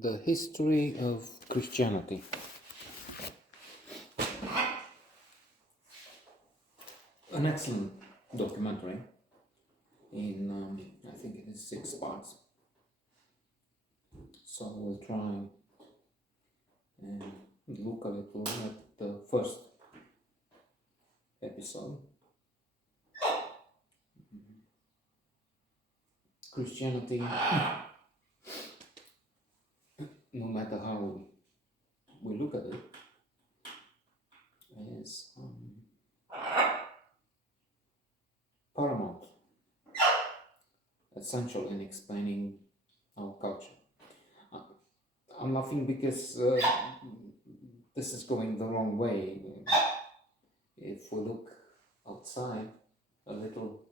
The History of Christianity. An excellent documentary in, I think it is 6 parts. So we'll try and look a little at the first episode. Christianity, no matter how we look at it, is paramount, essential in explaining our culture. I'm laughing because this is going the wrong way. If we look outside a little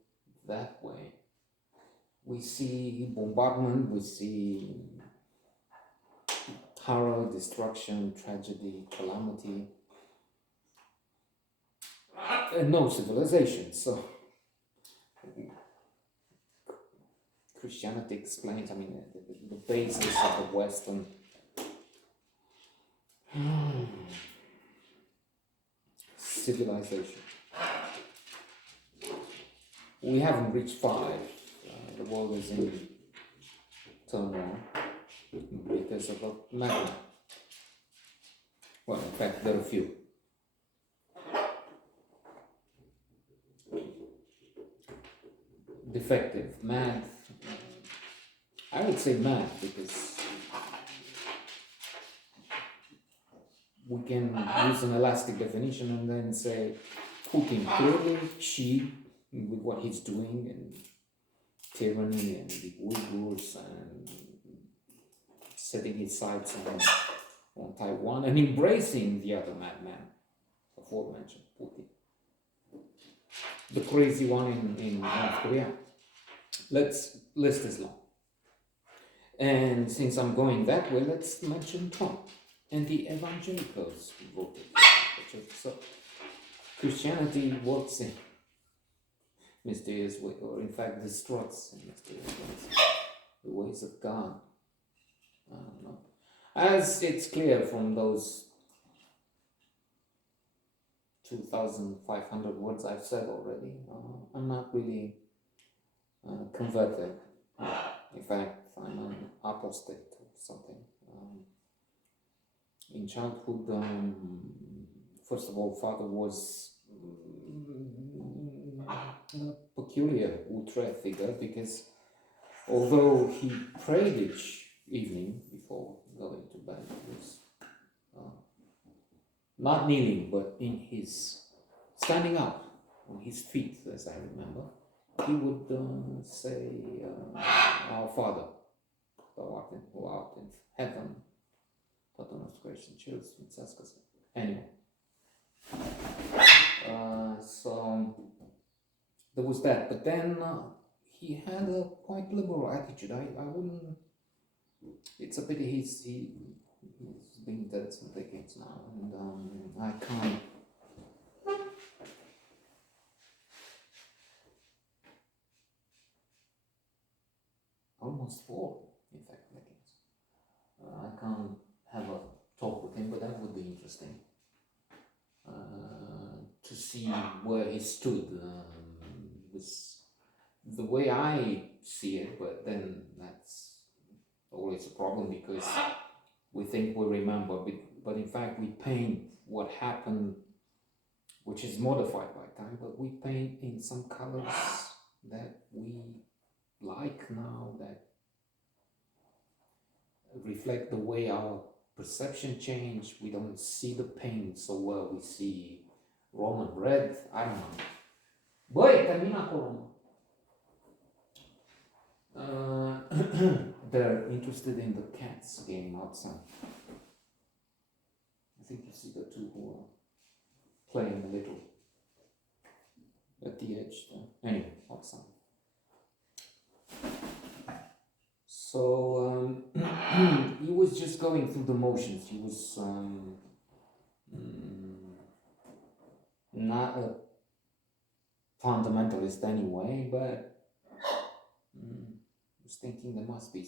that way, we see bombardment, we see horror, destruction, tragedy, calamity, and no civilization. So Christianity explains, the basis of the Western civilization. We haven't reached 5. The world is in turmoil because of a magnet. Well, in fact, there are a few. Defective, mad. I would say mad because we can use an elastic definition and then say Putin clearly cheap with what he's doing and tyranny and the Uyghurs and setting his sights on Taiwan and embracing the other madman, aforementioned Putin, the crazy one in North Korea. Let's list this long. And since I'm going that way, let's mention Trump and the evangelicals who voted for the church. So Christianity works in mysterious way, or in fact distorts in mysterious ways the ways of God. I don't know. As it's clear from those 2,500 words I've said already, I'm not really converted. In fact, I'm an apostate or something. In childhood, first of all, father was a peculiar outre figure because although he prayed each evening before going to bed, he was not kneeling, but in his standing up on his feet, as I remember, he would say, "Our Father, who art in heaven, Paternos Christian Chills, Anyway, so there was that, but then he had a quite liberal attitude. I wouldn't. It's a pity he's been dead some decades now, and I can't. Almost 4, in fact, decades. I can't have a talk with him, but that would be interesting to see where he stood. Was the way I see it, but then that's always a problem because we think we remember, but in fact we paint what happened, which is modified by time, but we paint in some colors that we like now, that reflect the way our perception changed. We don't see the paint so well. We see Roman red. I don't know. Băi, termina acolo. They're interested in the cats game outside. I think you see the two who are playing a little at the edge there. Anyway, outside. So he was just going through the motions. He was not a fundamentalist anyway, but I was thinking there must be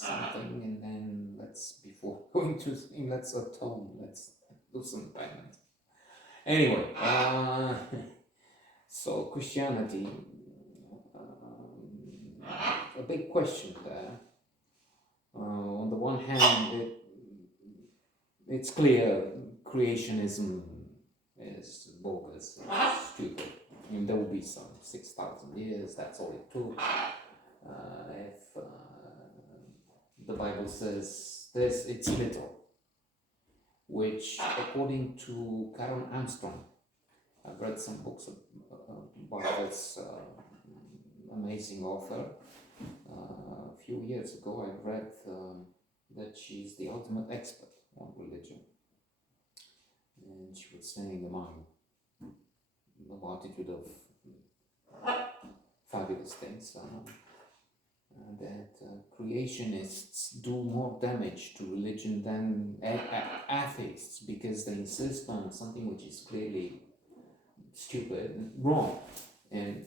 something, and then before going to sing, let's atone, let's do some penance. Anyway, so Christianity, a big question there. On the one hand, it's clear creationism is bogus, stupid. I mean, there will be some 6,000 years, that's all it took. If the Bible says it's little, which according to Karen Armstrong, I've read some books about this amazing author. A few years ago I read that she's the ultimate expert on religion. And she was saying among a multitude of fabulous things that creationists do more damage to religion than atheists, because they insist on something which is clearly stupid and wrong. And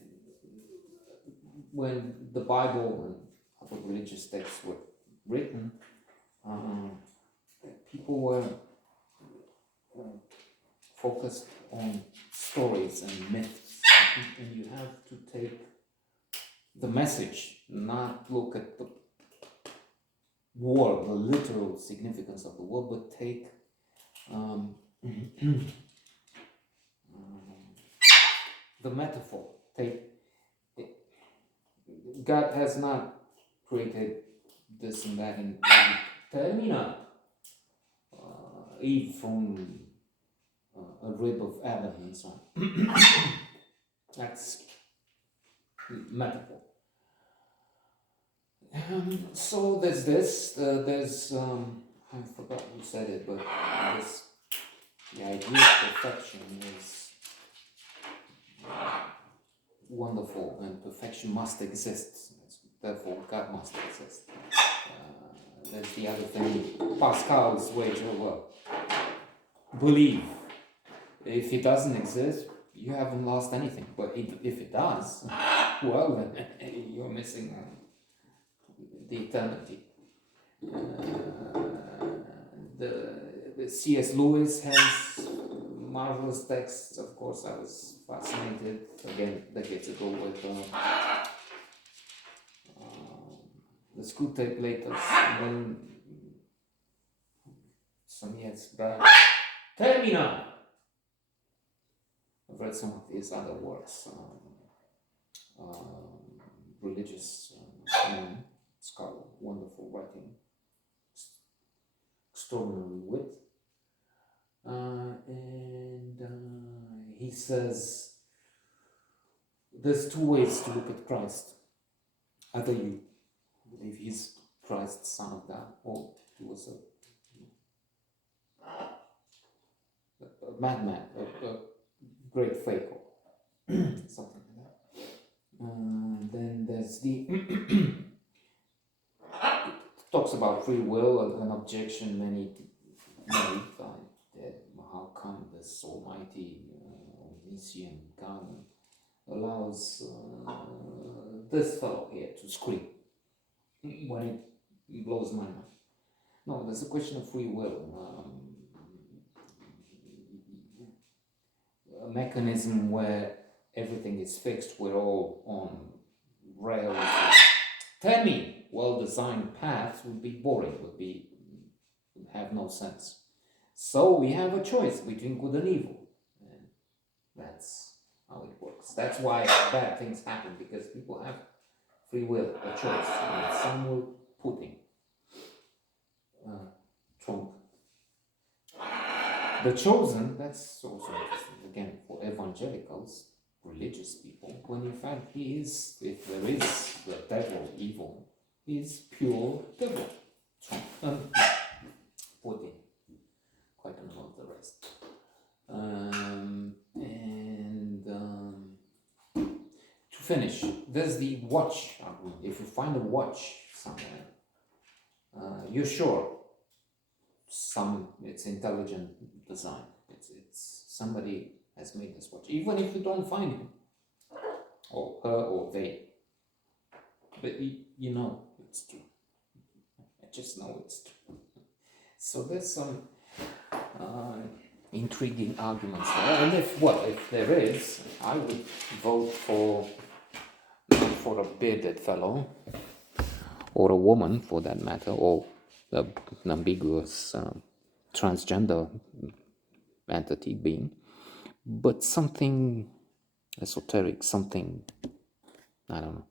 when the Bible and other religious texts were written, people were focused on stories and myths, and you have to take the message, not look at the word, the literal significance of the word, but take the metaphor. God has not created this and that and termina Eve from a rib of Adam and so on. That's metaphor. So there's this, I forgot who said it, but the idea of perfection is wonderful, and perfection must exist. Therefore, God must exist. That's the other thing. Pascal's wager, well, believe. If it doesn't exist, you haven't lost anything. But if it does, well, then you're missing the eternity. The C.S. Lewis has marvelous texts. Of course, I was fascinated again decades ago with the Screwtape Letters, and then some years back, Termina. I've read some of his other works. Religious man, scholar, wonderful writing, extraordinary wit. And he says there's two ways to look at Christ. Either you believe he's Christ, Son of God, or he was a madman, a great faker, something like that. Then there's the talks about free will, an objection many made. How come this almighty omniscient God allows this fellow here to scream when it blows my mind? No, there's a question of free will. A mechanism where everything is fixed, we're all on rails. Tell me, well-designed paths would be boring, would have no sense. So we have a choice between good and evil, and that's how it works. That's why bad things happen, because people have free will, a choice, and some will Putin, Trump. The chosen, that's also interesting, again, for evangelicals, religious people, when in fact he is, if there is the devil, evil, he is pure devil. Trump, Putin, quite a lot of the rest. To finish, there's the watch argument. If you find a watch somewhere, you're sure it's intelligent design. It's somebody has made this watch, even if you don't find him or her or they. But you know it's true. just know it's true. So there's some intriguing arguments there. And if there is, I would vote for not for a bearded fellow, or a woman for that matter, or an ambiguous transgender entity being, but something esoteric, something, I don't know,